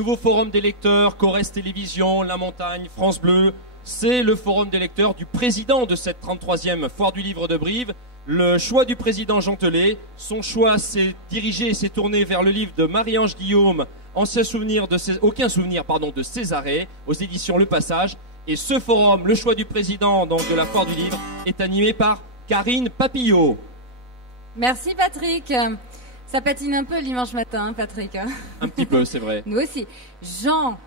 nouveau forum des lecteurs, Corrèze Télévision, La Montagne, France Bleu. C'est le forum des lecteurs du président de cette 33e Foire du Livre de Brive. Le choix du président Jean Telet, son choix s'est dirigé et s'est tourné vers le livre de Marie-Ange Guillaume, Aucun souvenir de Césarée, aux éditions Le Passage. Et ce forum, le choix du président donc, de la Foire du Livre, est animé par Karine Papillot. Merci Patrick. Ça patine un peu le dimanche matin, hein, Patrick. Un petit peu, c'est vrai. Nous aussi. Jean,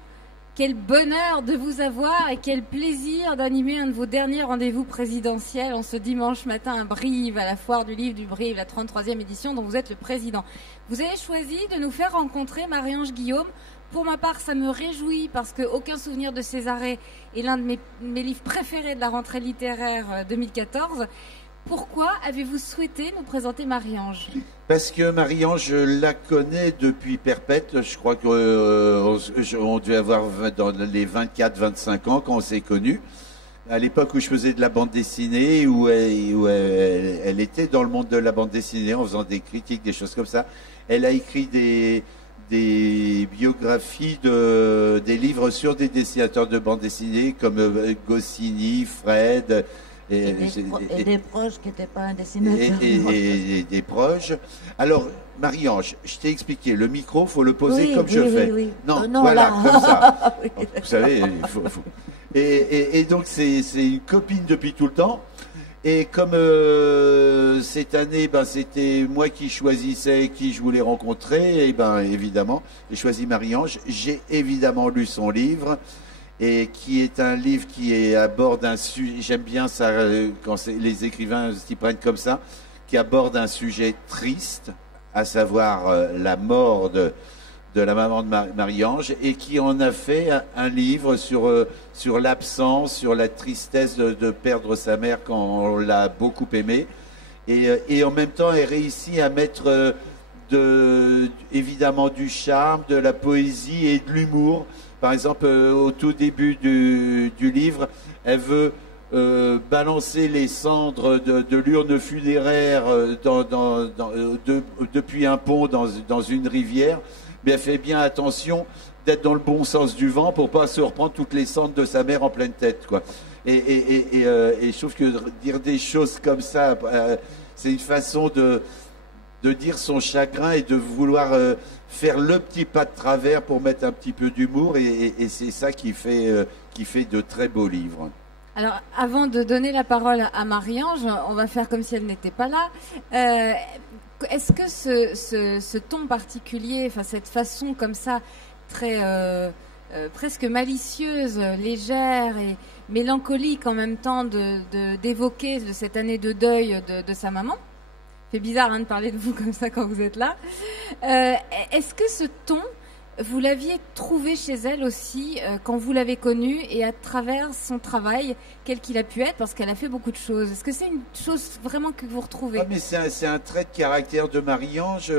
quel bonheur de vous avoir et quel plaisir d'animer un de vos derniers rendez-vous présidentiels en ce dimanche matin à Brive, à la Foire du Livre du Brive, la 33e édition dont vous êtes le président. Vous avez choisi de nous faire rencontrer Marie-Ange Guillaume. Pour ma part, ça me réjouit parce que Aucun souvenir de Césarée est l'un de mes livres préférés de la rentrée littéraire 2014. Pourquoi avez-vous souhaité nous présenter Marie-Ange? Parce que Marie-Ange, je la connais depuis perpète. Je crois qu'on devait avoir dans les 24-25 ans quand on s'est connus. À l'époque où je faisais de la bande dessinée, où elle était dans le monde de la bande dessinée en faisant des critiques, des choses comme ça. Elle a écrit des biographies des livres sur des dessinateurs de bande dessinée comme Goscinny, Fred... Et des proches qui n'étaient pas un dessinateur. Et des proches. Alors, Marie-Ange, je t'ai expliqué, le micro, faut le poser comme je fais. Oui. Non, non, voilà, là. comme ça. Vous savez, il faut... Et donc, c'est une copine depuis tout le temps. Et comme cette année, c'était moi qui choisissais qui je voulais rencontrer, et évidemment, j'ai choisi Marie-Ange. J'ai évidemment lu son livre. Et qui est un livre qui aborde un sujet, j'aime bien ça quand les écrivains s'y prennent comme ça, qui aborde un sujet triste, à savoir la mort de la maman de Marie-Ange, et qui en a fait un livre sur l'absence, sur la tristesse de perdre sa mère quand on l'a beaucoup aimée, et en même temps elle réussit à mettre évidemment du charme, de la poésie et de l'humour. Par exemple, au tout début du livre, elle veut balancer les cendres de l'urne funéraire depuis un pont dans une rivière, mais elle fait bien attention d'être dans le bon sens du vent pour pas se reprendre toutes les cendres de sa mère en pleine tête, quoi. Et je trouve que dire des choses comme ça, c'est une façon de dire son chagrin et de vouloir faire le petit pas de travers pour mettre un petit peu d'humour, et c'est ça qui fait de très beaux livres. Alors, avant de donner la parole à Marie-Ange, on va faire comme si elle n'était pas là. Est-ce que ce ton particulier, enfin cette façon comme ça, très presque malicieuse, légère et mélancolique en même temps d'évoquer de cette année de deuil de sa maman, c'est bizarre de parler de vous comme ça quand vous êtes là. Est-ce que ce ton, vous l'aviez trouvé chez elle aussi quand vous l'avez connue et à travers son travail, quel qu'il a pu être, parce qu'elle a fait beaucoup de choses. Est-ce que c'est une chose vraiment que vous retrouvez? Mais c'est un trait de caractère de Marie-Ange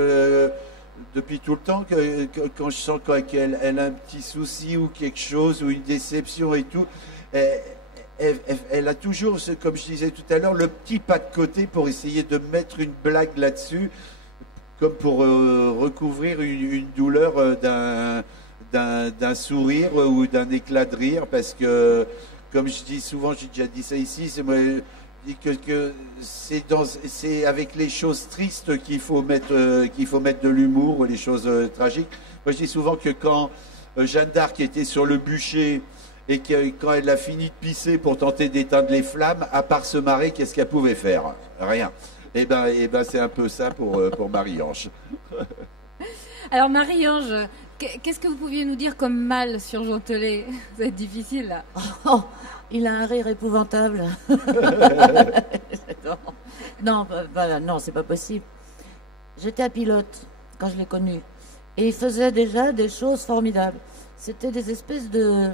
depuis tout le temps, quand je sens qu'elle a un petit souci ou quelque chose, ou une déception et tout, elle a toujours, comme je disais tout à l'heure, le petit pas de côté pour essayer de mettre une blague là-dessus, comme pour recouvrir une douleur d'un sourire ou d'un éclat de rire, parce que, comme je dis souvent, j'ai déjà dit ça ici, que c'est avec les choses tristes qu'il faut mettre de l'humour, ou les choses tragiques. Moi, je dis souvent que quand Jeanne d'Arc était sur le bûcher, et que quand elle a fini de pisser pour tenter d'éteindre les flammes, à part se marrer, qu'est-ce qu'elle pouvait faire? Rien. Et ben, c'est un peu ça pour Marie-Ange. Alors Marie-Ange, qu'est-ce que vous pouviez nous dire comme mal sur Jean Telet? Ça va être difficile là. Oh, il a un rire épouvantable. Non, voilà, non, c'est pas possible. J'étais un pilote quand je l'ai connu, et il faisait déjà des choses formidables. C'était des espèces de...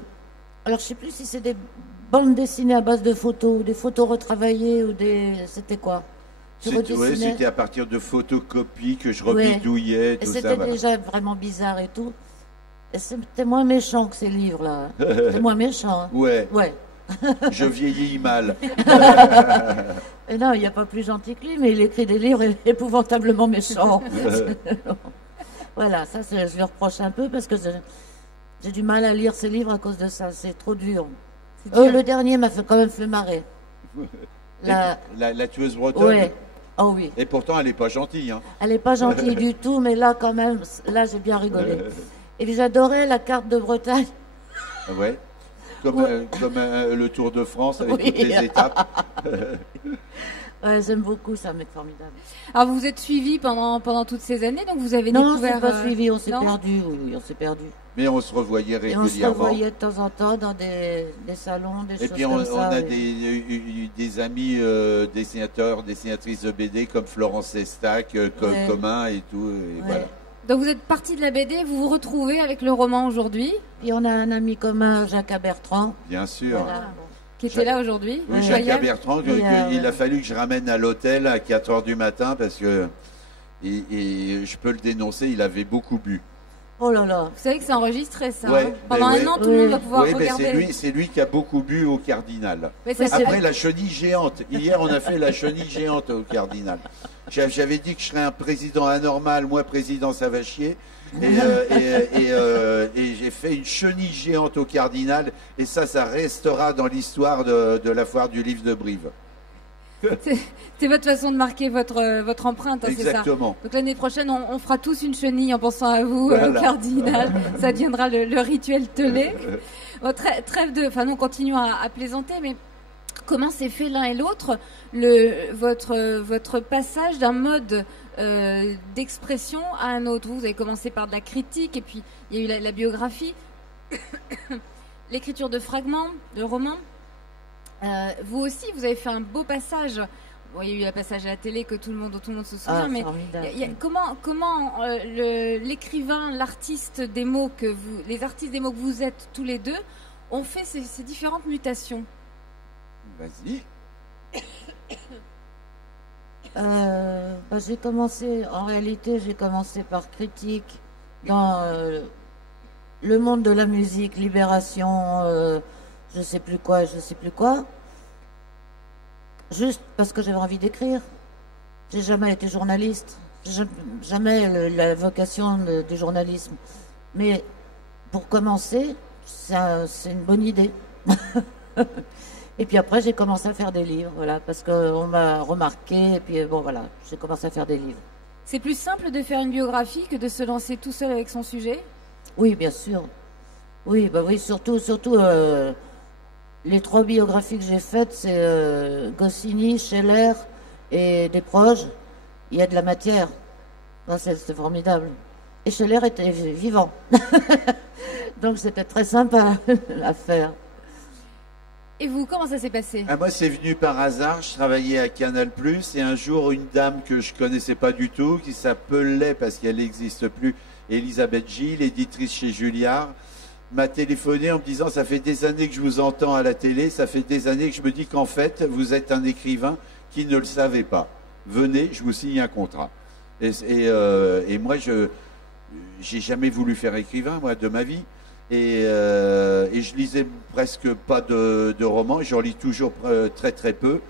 Alors, je sais plus si c'est des bandes dessinées à base de photos, ou des photos retravaillées, ou des... C'était quoi? C'était à partir de photocopies que je rebidouillais, tout ça. C'était déjà vraiment bizarre et tout. Et c'était moins méchant que ces livres-là. C'était moins méchant. Hein. Ouais. Je vieillis mal. Et non, il n'y a pas plus gentil que lui, mais il écrit des livres épouvantablement méchants. Voilà, ça, je lui reproche un peu parce que J'ai du mal à lire ces livres à cause de ça, c'est trop dur. C'est dur. Le dernier m'a quand même fait marrer. La tueuse bretonne. Ouais. Oh oui. Et pourtant, elle n'est pas gentille. Hein. Elle n'est pas gentille du tout, mais là, quand même, là, j'ai bien rigolé. Et puis, j'adorais la carte de Bretagne. Ouais. Comme, Ouais. comme le Tour de France avec Oui. toutes les étapes. Ouais, j'aime beaucoup ça, mec formidable. Alors vous vous êtes suivi pendant toutes ces années, donc vous avez Non, on s'est découvert. pas suivi, on s'est non perdu. Oui, on s'est perdu. Mais on se revoyait Et on se régulièrement. revoyait de temps en temps dans des salons, des Et choses puis comme on ça. a oui. des amis dessinateurs, dessinatrices de BD comme Florence Estac, Ouais. Comin et tout. Et Ouais. voilà. Donc vous êtes parti de la BD, vous vous retrouvez avec le roman aujourd'hui, Puis on a un ami commun, Jacques Bertrand. Bien sûr. Voilà. qui était là aujourd'hui. Oui, Ouais. Jacques Joyeux. Bertrand, Et, il a fallu que je ramène à l'hôtel à 4 heures du matin parce que et je peux le dénoncer, il avait beaucoup bu. Oh là là. Vous savez que c'est enregistré ça. Ouais, hein. Pendant ben un ouais. an, tout le monde va Oui. pouvoir Oui, mais regarder. c'est lui qui a beaucoup bu au Cardinal. Mais ça, c'est- Après la chenille géante. Hier, on a fait la chenille géante au Cardinal. J'avais dit que je serais un président anormal, moi président ça va chier. Et j'ai fait une chenille géante au Cardinal. Et ça restera dans l'histoire de la foire du livre de Brive. c'est votre façon de marquer votre empreinte, hein, c'est ça. Exactement. Donc l'année prochaine, on fera tous une chenille en pensant à vous, Voilà. au Cardinal. Ça deviendra le rituel telé. Bon, trêve de... Enfin, non, continuons à plaisanter, mais comment s'est fait l'un et l'autre votre passage d'un mode d'expression à un autre? Vous avez commencé par de la critique, et puis il y a eu la biographie, l'écriture de fragments, de romans. Vous aussi, vous avez fait un beau passage. Bon, il y a eu le passage à la télé dont tout le monde se souvient, Ah, mais formidable. comment l'écrivain, l'artiste des mots les artistes des mots que vous êtes tous les deux ont fait ces différentes mutations? Vas-y. J'ai commencé, en réalité, j'ai commencé par critique dans le monde de la musique, Libération, je sais plus quoi. Juste parce que j'avais envie d'écrire. J'ai jamais été journaliste. J'ai jamais la vocation du journalisme. Mais pour commencer, c'est une bonne idée. Et puis après, j'ai commencé à faire des livres, voilà, parce qu'on m'a remarqué. Et puis bon, voilà, j'ai commencé à faire des livres. C'est plus simple de faire une biographie que de se lancer tout seul avec son sujet? Oui, bien sûr. Oui, bah oui, surtout les 3 biographies que j'ai faites, c'est Goscinny, Scheller et Desproges. Il y a de la matière. Ben, c'est formidable. Et Scheller était vivant. Donc c'était très sympa à faire. Et vous, comment ça s'est passé? Ah, moi, c'est venu par hasard. Je travaillais à Canal+, et un jour, une dame que je connaissais pas du tout, qui s'appelait, parce qu'elle n'existe plus, Elisabeth Gilles, éditrice chez Julliard, m'a téléphoné en me disant « Ça fait des années que je vous entends à la télé, ça fait des années que je me dis qu'en fait, vous êtes un écrivain qui ne le savait pas. Venez, je vous signe un contrat. » Et moi, j'ai jamais voulu faire écrivain, moi, de ma vie. Et je lisais presque pas de romans, j'en lis toujours très très peu.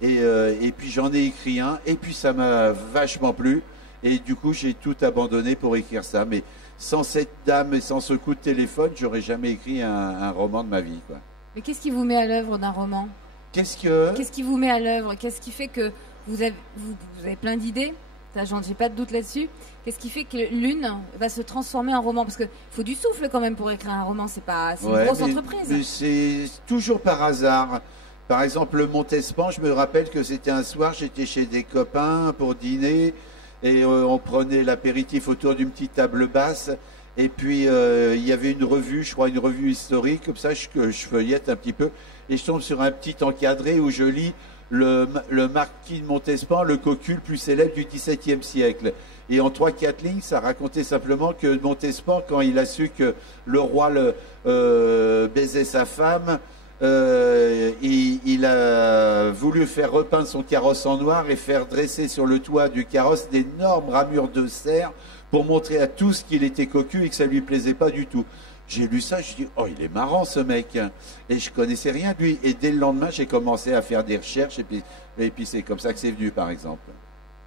Et puis j'en ai écrit un, et puis ça m'a vachement plu. Et du coup, j'ai tout abandonné pour écrire ça. Mais sans cette dame et sans ce coup de téléphone, j'aurais jamais écrit un roman de ma vie, quoi. Mais qu'est-ce qui vous met à l'œuvre d'un roman? Qu'est-ce que... Qu'est-ce qui vous met à l'œuvre? Qu'est-ce qui fait que vous avez plein d'idées? Ça, j'ai pas de doute là-dessus. Qu'est-ce qui fait que l'une va se transformer en roman? Parce qu'il faut du souffle quand même pour écrire un roman. C'est Ouais, une grosse mais entreprise. c'est toujours par hasard. Par exemple, le Montespan, je me rappelle que c'était un soir, j'étais chez des copains pour dîner et on prenait l'apéritif autour d'une petite table basse. Et puis, il y avait une revue, je crois, une revue historique, comme ça, je feuillette un petit peu. Et je tombe sur un petit encadré où je lis le marquis de Montespan, le cocu le plus célèbre du XVIIe siècle. Et en 3-4 lignes, ça racontait simplement que Montespan, quand il a su que le roi baisait sa femme, il a voulu faire repeindre son carrosse en noir et faire dresser sur le toit du carrosse d'énormes ramures de cerf pour montrer à tous qu'il était cocu et que ça lui plaisait pas du tout. J'ai lu ça, je dis, oh, il est marrant ce mec. Et je connaissais rien de lui. Et dès le lendemain, j'ai commencé à faire des recherches. Et puis c'est comme ça que c'est venu, par exemple.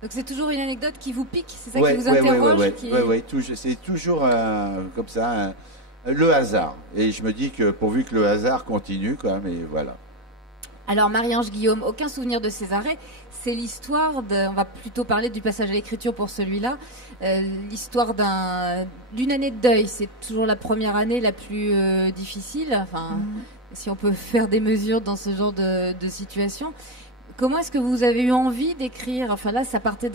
Donc c'est toujours une anecdote qui vous pique, c'est ça Ouais, qui vous ouais, interroge ouais, qui... c'est toujours comme ça Le hasard. Et je me dis que pourvu que le hasard continue, quand même, et voilà. Alors, Marie-Ange Guillaume, aucun souvenir de Césarée. C'est l'histoire on va plutôt parler du passage à l'écriture pour celui-là, l'histoire d'une année de deuil. C'est toujours la première année la plus difficile, enfin, si on peut faire des mesures dans ce genre de situation. Comment est-ce que vous avez eu envie d'écrire? Enfin là, ça partait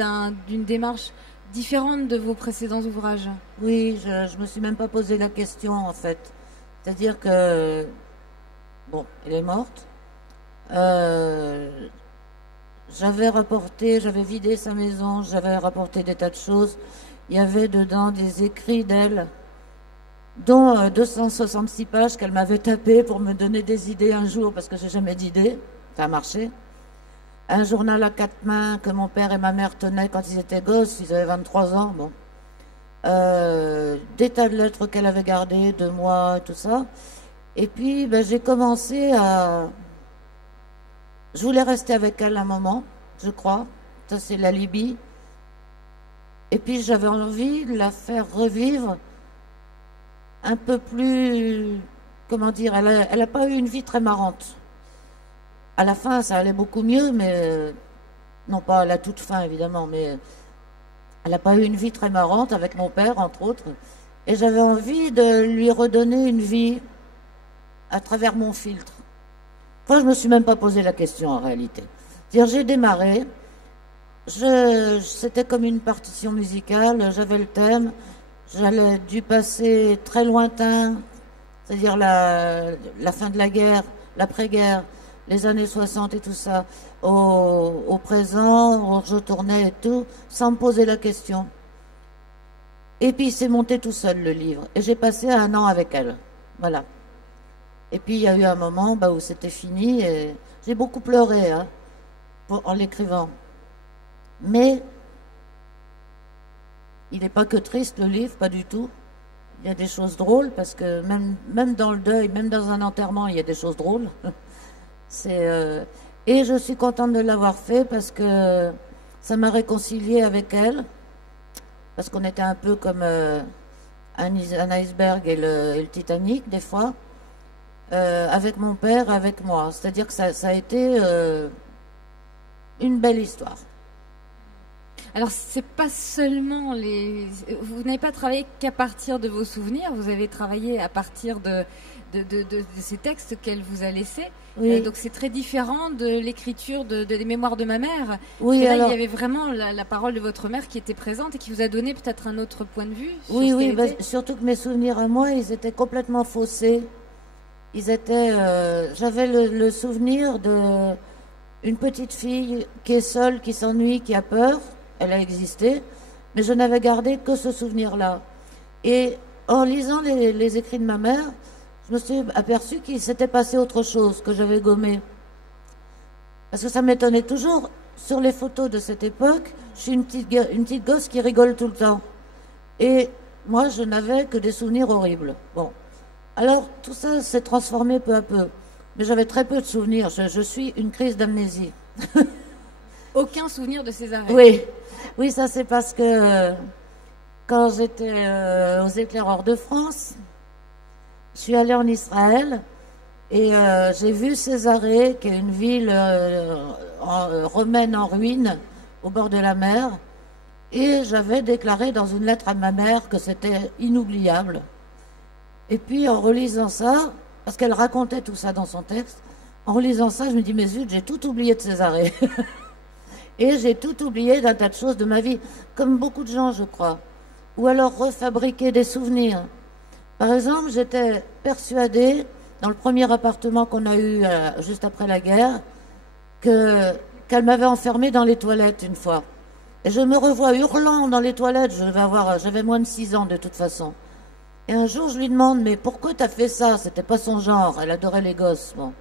d'une démarche différente de vos précédents ouvrages. Oui, je me suis même pas posé la question, en fait. C'est-à-dire que, bon, elle est morte. J'avais vidé sa maison, j'avais rapporté des tas de choses. Il y avait dedans des écrits d'elle, dont 266 pages qu'elle m'avait tapées pour me donner des idées un jour, parce que j'ai jamais d'idées. Ça a marché. Un journal à 4 mains que mon père et ma mère tenaient quand ils étaient gosses, ils avaient 23 ans, bon. Des tas de lettres qu'elle avait gardées de moi, tout ça. Et puis, j'ai commencé à... Je voulais rester avec elle un moment, je crois. Ça, c'est la Libye. Et puis, j'avais envie de la faire revivre un peu plus... Comment dire? Elle a pas eu une vie très marrante. À la fin, ça allait beaucoup mieux, mais... non pas à la toute fin, évidemment, mais... Elle n'a pas eu une vie très marrante avec mon père, entre autres. Et j'avais envie de lui redonner une vie à travers mon filtre. Enfin, je ne me suis même pas posé la question, en réalité. C'est-à-dire, j'ai démarré. C'était comme une partition musicale. J'avais le thème. J'allais du passé très lointain, c'est-à-dire la fin de la guerre, l'après-guerre, les années 60 et tout ça, au présent, je tournais et tout, sans me poser la question. Et puis, il s'est monté tout seul, le livre. Et j'ai passé 1 an avec elle. Voilà. Et puis, il y a eu un moment où c'était fini. Et j'ai beaucoup pleuré en l'écrivant. Mais, il n'est pas que triste, le livre, pas du tout. Il y a des choses drôles, parce que même dans le deuil, même dans un enterrement, il y a des choses drôles. Et je suis contente de l'avoir fait parce que ça m'a réconciliée avec elle, parce qu'on était un peu comme un iceberg et le Titanic des fois, avec mon père, avec moi. C'est-à-dire que ça a été une belle histoire. Alors, c'est pas seulement vous n'avez pas travaillé qu'à partir de vos souvenirs, vous avez travaillé à partir de ces textes qu'elle vous a laissés. Oui. Donc c'est très différent de l'écriture des mémoires de ma mère. Oui, là, alors... il y avait vraiment la parole de votre mère qui était présente et qui vous a donné peut-être un autre point de vue. Oui, surtout que mes souvenirs à moi, ils étaient complètement faussés. J'avais le souvenir d'une petite fille qui est seule, qui s'ennuie, qui a peur. Elle a existé, mais je n'avais gardé que ce souvenir-là. Et en lisant les écrits de ma mère, je me suis aperçue qu'il s'était passé autre chose que j'avais gommé. Parce que ça m'étonnait toujours. Sur les photos de cette époque, je suis une petite gosse qui rigole tout le temps. Et moi, je n'avais que des souvenirs horribles. Bon. Alors, tout ça s'est transformé peu à peu. Mais j'avais très peu de souvenirs. Je suis une crise d'amnésie. Aucun souvenir de Césarée. Oui, ça c'est parce que quand j'étais aux Éclaireurs de France, je suis allée en Israël et j'ai vu Césarée, qui est une ville romaine en ruine, au bord de la mer, et j'avais déclaré dans une lettre à ma mère que c'était inoubliable. Et puis en relisant ça, parce qu'elle racontait tout ça dans son texte, en relisant ça, je me dis, mais zut, j'ai tout oublié de Césarée. Et j'ai tout oublié d'un tas de choses de ma vie, comme beaucoup de gens, je crois. Ou alors refabriquer des souvenirs. Par exemple, j'étais persuadée, dans le premier appartement qu'on a eu juste après la guerre, qu'elle m'avait enfermée dans les toilettes une fois. Et je me revois hurlant dans les toilettes, j'avais moins de 6 ans de toute façon. Et un jour, je lui demande, mais pourquoi t'as fait ça? C'était pas son genre, elle adorait les gosses, bon.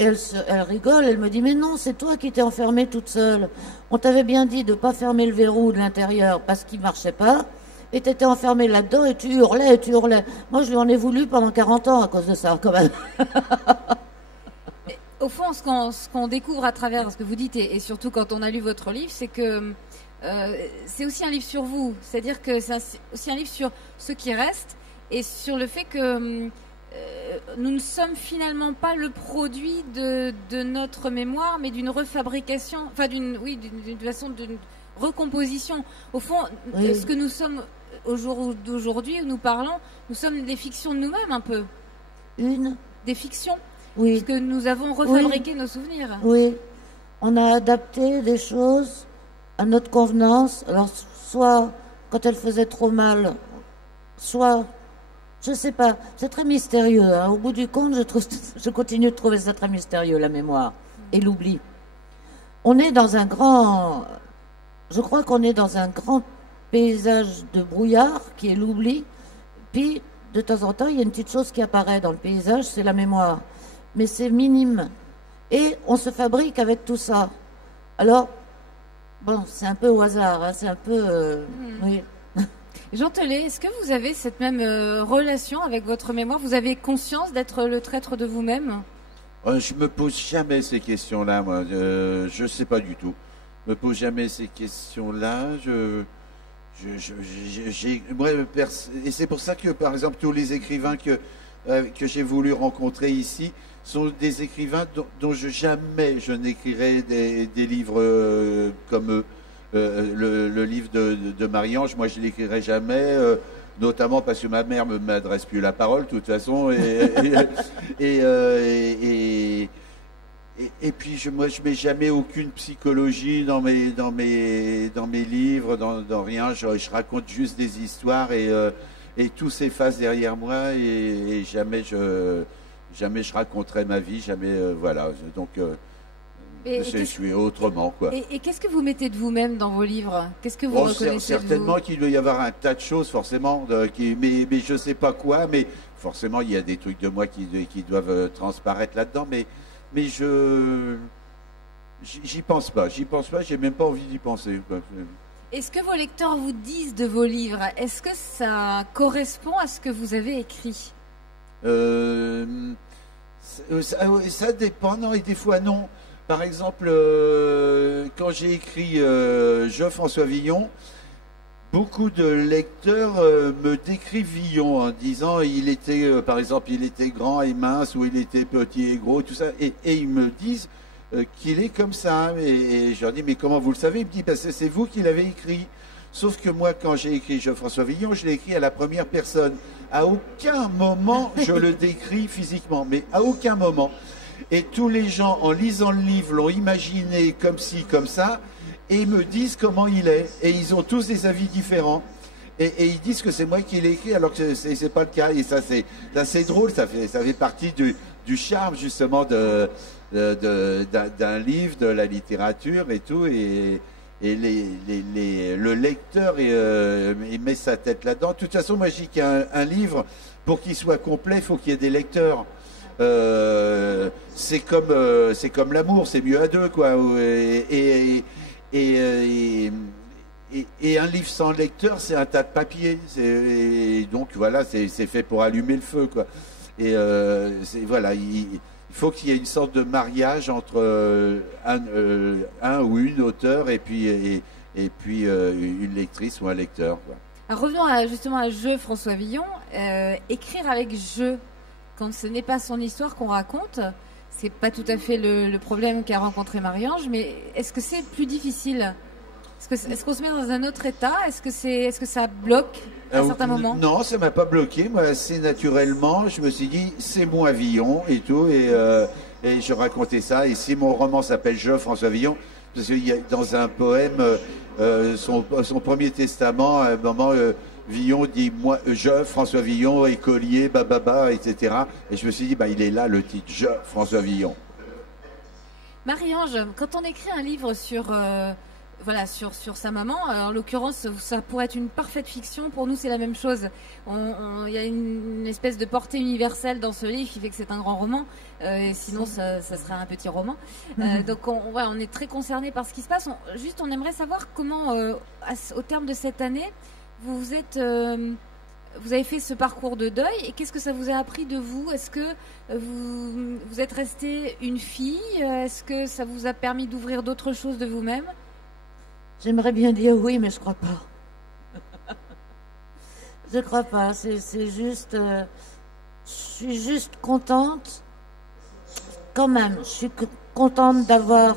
Et elle rigole, elle me dit, mais non, c'est toi qui t'es enfermée toute seule. On t'avait bien dit de ne pas fermer le verrou de l'intérieur parce qu'il ne marchait pas. Et tu étais enfermée là-dedans et tu hurlais et tu hurlais. Moi, je lui en ai voulu pendant 40 ans à cause de ça, quand même. Au fond, ce qu'on découvre à travers ce que vous dites, et surtout quand on a lu votre livre, c'est que c'est aussi un livre sur vous. C'est-à-dire que c'est aussi un livre sur ceux qui restent et sur le fait que nous ne sommes finalement pas le produit de notre mémoire, mais d'une refabrication, enfin d'une façon d'une recomposition. Au fond, Oui. ce que nous sommes d'aujourd'hui, où nous parlons, nous sommes des fictions de nous-mêmes un peu, des fictions, Oui, puisque nous avons refabriqué nos souvenirs. oui. On a adapté des choses à notre convenance. Alors, soit quand elle faisait trop mal, soit, je sais pas, c'est très mystérieux, hein. Au bout du compte, je continue de trouver ça très mystérieux, la mémoire et l'oubli. On est dans un grand, je crois qu'on est dans un grand paysage de brouillard qui est l'oubli. Puis, de temps en temps, il y a une petite chose qui apparaît dans le paysage, c'est la mémoire. Mais c'est minime. Et on se fabrique avec tout ça. Alors, bon, c'est un peu au hasard, hein, c'est un peu... oui. Jean Telet, est-ce que vous avez cette même relation avec votre mémoire? Vous avez conscience d'être le traître de vous-même? Je me pose jamais ces questions-là, moi. Je sais pas du tout. Je me pose jamais ces questions-là. Et c'est pour ça que, par exemple, tous les écrivains que j'ai voulu rencontrer ici sont des écrivains dont jamais je n'écrirai des livres comme eux. Le livre de Marie-Ange, moi je l'écrirai jamais, notamment parce que ma mère me m'adresse plus la parole, de toute façon, et puis moi je mets jamais aucune psychologie dans mes livres, dans rien. Je raconte juste des histoires et tout s'efface derrière moi et jamais je raconterai ma vie, jamais voilà. Donc je suis autrement, quoi. Et qu'est-ce que vous mettez de vous-même dans vos livres? Qu'est-ce que vous reconnaissez de vous? Certainement qu'il doit y avoir un tas de choses, forcément, mais je sais pas quoi, mais forcément il y a des trucs de moi qui doivent transparaître là-dedans, mais j'y pense pas, j'ai même pas envie d'y penser, quoi. Est-ce que vos lecteurs vous disent de vos livres? Est-ce que ça correspond à ce que vous avez écrit? Ça dépend, non, et des fois non. Par exemple, quand j'ai écrit Je, François Villon, beaucoup de lecteurs me décrivent Villon en disant il était, par exemple, il était grand et mince, ou il était petit et gros, tout ça, et ils me disent qu'il est comme ça. Et je leur dis mais comment vous le savez? Il me dit parce que c'est vous qui l'avez écrit. Sauf que moi, quand j'ai écrit Je, François Villon, je l'ai écrit à la première personne. À aucun moment je le décris physiquement, mais à aucun moment. Et tous les gens, en lisant le livre, l'ont imaginé comme ci, comme ça, et ils me disent comment il est. Et ils ont tous des avis différents. Et ils disent que c'est moi qui l'ai écrit, alors que c'est pas le cas. Et ça, c'est drôle, ça fait partie du charme, justement, d'un livre, de la littérature et tout. Et le lecteur, il met sa tête là-dedans. De toute façon, moi, je dis qu'un livre, pour qu'il soit complet, il faut qu'il y ait des lecteurs. C'est comme l'amour, c'est mieux à deux, quoi. Et un livre sans lecteur, c'est un tas de papier. Et donc voilà, c'est fait pour allumer le feu, quoi. Et voilà, il faut qu'il y ait une sorte de mariage entre un ou une auteur et puis une lectrice ou un lecteur, quoi. Alors, revenons justement à Je, François Villon. Écrire avec Je, quand ce n'est pas son histoire qu'on raconte, c'est pas tout à fait le problème qu'a rencontré Marie-Ange, mais est-ce que c'est plus difficile? Est-ce qu'on se met dans un autre état? Est-ce que ça bloque à certains moments? Non, ça m'a pas bloqué. Moi, assez naturellement, je me suis dit, c'est moi Villon et tout, et je racontais ça. Et si mon roman s'appelle Je, François Villon, parce qu'il y a dans un poème, son premier testament, à un moment, Villon dit, moi, je, François Villon, écolier, bababa, etc. Et je me suis dit, il est là le titre, Je, François Villon. Marie-Ange, quand on écrit un livre sur sa maman, en l'occurrence, ça pourrait être une parfaite fiction. Pour nous, c'est la même chose. Il y a une espèce de portée universelle dans ce livre qui fait que c'est un grand roman. Et sinon, ça serait un petit roman. Donc, on est très concernés par ce qui se passe. On aimerait savoir comment, au terme de cette année, vous avez fait ce parcours de deuil, et qu'est-ce que ça vous a appris de vous? Est-ce que vous êtes restée une fille? Est-ce que ça vous a permis d'ouvrir d'autres choses de vous-même? J'aimerais bien dire oui, mais je crois pas. Je crois pas. C'est juste. Je suis juste contente. Quand même, je suis contente d'avoir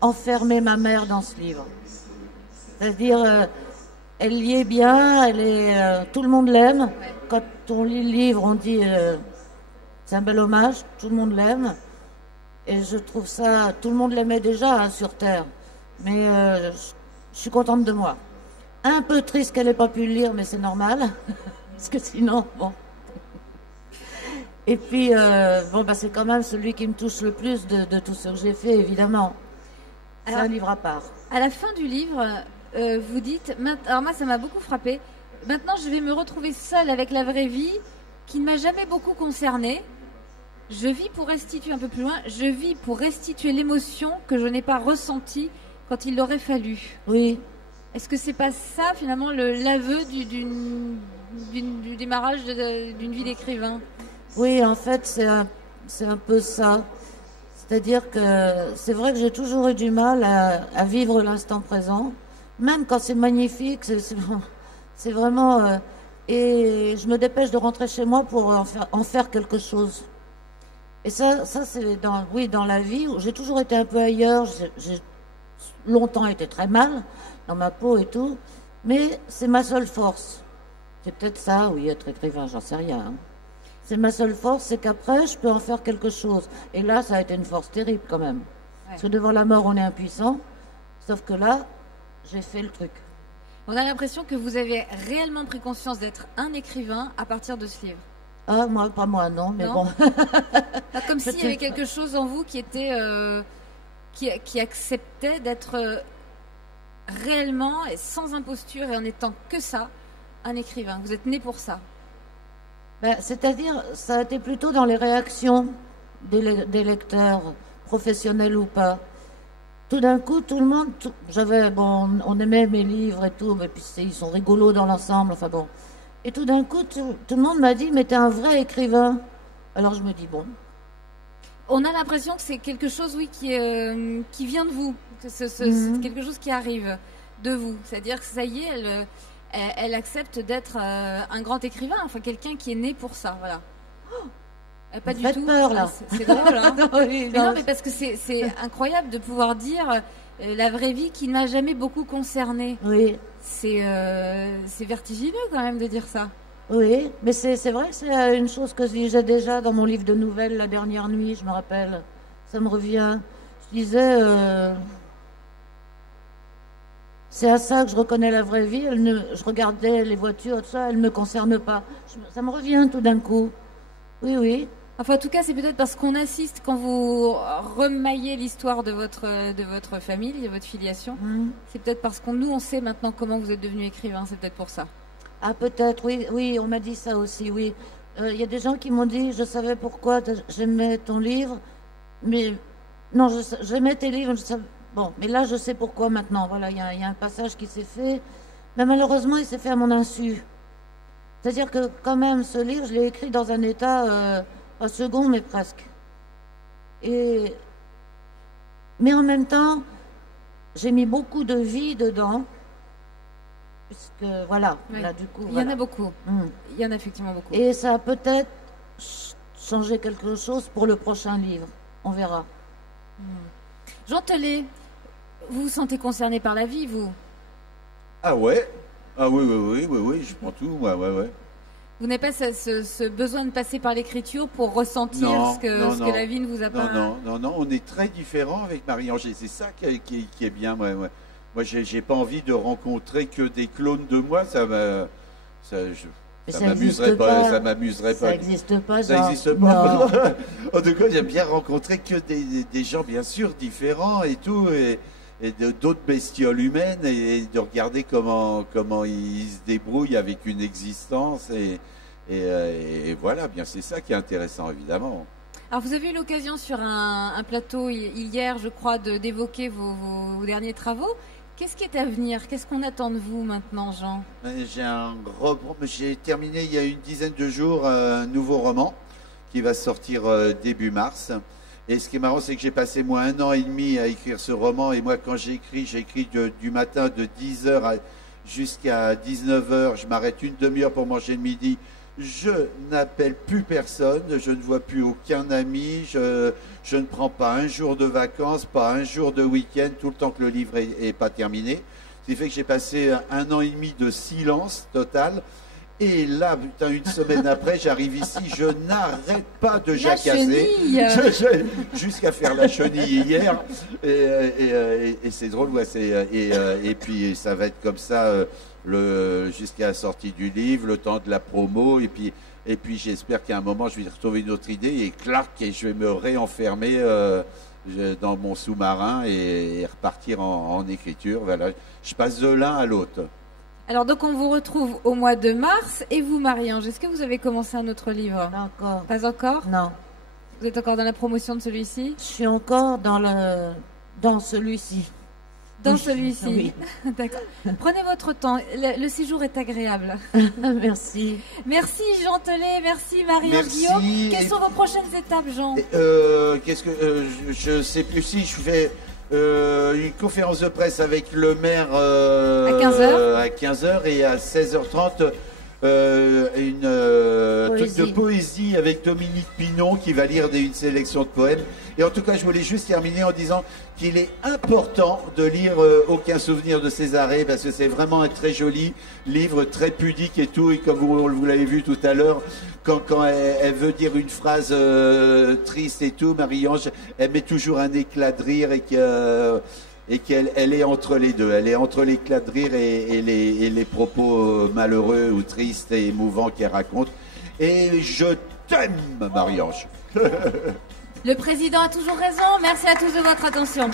enfermé ma mère dans ce livre. C'est-à-dire, elle y est bien, tout le monde l'aime. Quand on lit le livre, on dit c'est un bel hommage, tout le monde l'aime. Et je trouve ça, tout le monde l'aimait déjà hein, sur Terre. Mais je suis contente de moi. Un peu triste qu'elle n'ait pas pu le lire, mais c'est normal. Parce que sinon, bon. Et puis, c'est quand même celui qui me touche le plus de tout ce que j'ai fait, évidemment. C'est un livre à part. À la fin du livre, vous dites, alors moi ça m'a beaucoup frappé, maintenant je vais me retrouver seule avec la vraie vie qui ne m'a jamais beaucoup concernée. Je vis pour restituer un peu plus loin, je vis pour restituer l'émotion que je n'ai pas ressentie quand il l'aurait fallu. Oui. Est-ce que c'est pas ça finalement l'aveu du démarrage d'une vie d'écrivain? Oui, en fait c'est un peu ça. C'est-à-dire que c'est vrai que j'ai toujours eu du mal à vivre l'instant présent, même quand c'est magnifique, c'est vraiment... et je me dépêche de rentrer chez moi pour en faire quelque chose. Et ça c'est dans la vie où j'ai toujours été un peu ailleurs, j'ai longtemps été très mal dans ma peau et tout, mais c'est ma seule force. C'est peut-être ça, oui, être écrivain, j'en sais rien. Hein. C'est ma seule force, c'est qu'après, je peux en faire quelque chose. Et là, ça a été une force terrible quand même. Ouais. Parce que devant la mort, on est impuissant. Sauf que là, j'ai fait le truc. On a l'impression que vous avez réellement pris conscience d'être un écrivain à partir de ce livre. Ah, moi, pas moi, non, mais non. bon. Comme s'il y avait quelque chose en vous qui était... qui acceptait d'être réellement et sans imposture et en étant que ça, un écrivain. Vous êtes né pour ça. C'est-à-dire, ça a été plutôt dans les réactions des lecteurs, professionnels ou pas. Tout d'un coup, tout le monde... on aimait mes livres et tout, mais puis ils sont rigolos dans l'ensemble, enfin bon. Et tout d'un coup, tout le monde m'a dit, mais t'es un vrai écrivain. Alors je me dis, bon... On a l'impression que c'est quelque chose, oui, qui vient de vous. C'est quelque chose qui arrive de vous. C'est-à-dire que ça y est, elle accepte d'être un grand écrivain, enfin quelqu'un qui est né pour ça, voilà. Pas du tout. Peur, là. C'est drôle, hein. Oui, mais parce que c'est incroyable de pouvoir dire la vraie vie qui ne m'a jamais beaucoup concernée. Oui. C'est vertigineux quand même de dire ça. Oui, mais c'est vrai que c'est une chose que je disais déjà dans mon livre de nouvelles la dernière nuit, je me rappelle. Ça me revient. Je disais... c'est à ça que je reconnais la vraie vie. Je regardais les voitures, tout ça, elle ne me concerne pas. Ça me revient tout d'un coup. Oui, oui. Enfin, en tout cas, c'est peut-être parce qu'on assiste quand vous remaillez l'histoire de votre famille, de votre filiation. C'est peut-être parce on sait maintenant comment vous êtes devenu écrivain. C'est peut-être pour ça. Ah, peut-être, oui, oui, on m'a dit ça aussi, oui. Y a des gens qui m'ont dit, je savais pourquoi j'aimais ton livre, mais non, j'aimais tes livres, bon, mais là, je sais pourquoi maintenant. Voilà, il y a un passage qui s'est fait, mais malheureusement, il s'est fait à mon insu. C'est-à-dire que, quand même, ce livre, je l'ai écrit dans un état pas second, mais presque. Mais en même temps, j'ai mis beaucoup de vie dedans, puisque, voilà, oui. Là, du coup... Il y en a beaucoup. Il y en a effectivement beaucoup. Et ça a peut-être changé quelque chose pour le prochain livre. On verra. Jean Telet, vous vous sentez concerné par la vie, vous? Ah ouais? Ah oui, je prends tout, ouais. Vous n'avez pas ce besoin de passer par l'écriture pour ressentir ce que la vie ne vous a pas... Non, on est très différents avec Marie-Angèle. C'est ça qui est bien, ouais. Moi, j'ai pas envie de rencontrer que des clones de moi, ça m'amuserait pas. Ça m'amuserait pas. Ça n'existe pas, ça n'existe pas. En tout cas, j'aime bien rencontrer que des gens, bien sûr, différents et tout, et d'autres bestioles humaines, et de regarder comment ils se débrouillent avec une existence, et voilà, bien, c'est ça qui est intéressant, évidemment. Alors, vous avez eu l'occasion sur un plateau hier, je crois, d'évoquer vos derniers travaux. Qu'est-ce qui est à venir? Qu'est-ce qu'on attend de vous maintenant, Jean? J'ai terminé il y a une dizaine de jours un nouveau roman qui va sortir début mars. Et ce qui est marrant, c'est que j'ai passé moi 1 an et demi à écrire ce roman. Et moi, quand j'écris du matin de 10h jusqu'à 19h. Je m'arrête une demi-heure pour manger le midi. Je n'appelle plus personne, je ne vois plus aucun ami, je ne prends pas un jour de vacances, pas un jour de week-end, tout le temps que le livre est pas terminé. Ce qui fait que j'ai passé 1 an et demi de silence total. Et là, putain, une semaine après, j'arrive ici, je n'arrête pas de jacasser. Jusqu'à faire la chenille hier. Et c'est drôle, ouais, et puis ça va être comme ça jusqu'à la sortie du livre, le temps de la promo, et puis j'espère qu'à un moment, je vais retrouver une autre idée, et clac, et je vais me réenfermer dans mon sous-marin et repartir en écriture. Voilà. Je passe de l'un à l'autre. Alors donc on vous retrouve au mois de mars. Et vous, Marie-Ange, est-ce que vous avez commencé un autre livre? Pas encore. Pas encore? Non. Vous êtes encore dans la promotion de celui-ci? Je suis encore dans celui-ci. Dans Oui. celui-ci. Oui. D'accord. Prenez votre temps. Le séjour est agréable. Merci. Merci Jean Telet, merci Marie-Ange Merci. Guillaume. Quelles sont vos prochaines étapes, Jean? Je sais plus si je fais une conférence de presse avec le maire À 15h. à 15h et à 16h30 truc de poésie avec Dominique Pinon qui va lire une sélection de poèmes. Et en tout cas, je voulais juste terminer en disant qu'il est important de lire Aucun souvenir de Césarée, parce que c'est vraiment un très joli livre, très pudique et tout. Et comme vous l'avez vu tout à l'heure, quand elle veut dire une phrase triste et tout, Marie-Ange, elle met toujours un éclat de rire et qu'elle est entre les deux. Elle est entre l'éclat de rire et les propos malheureux ou tristes et émouvants qu'elle raconte. Et je t'aime, Marie-Ange. Le président a toujours raison. Merci à tous de votre attention.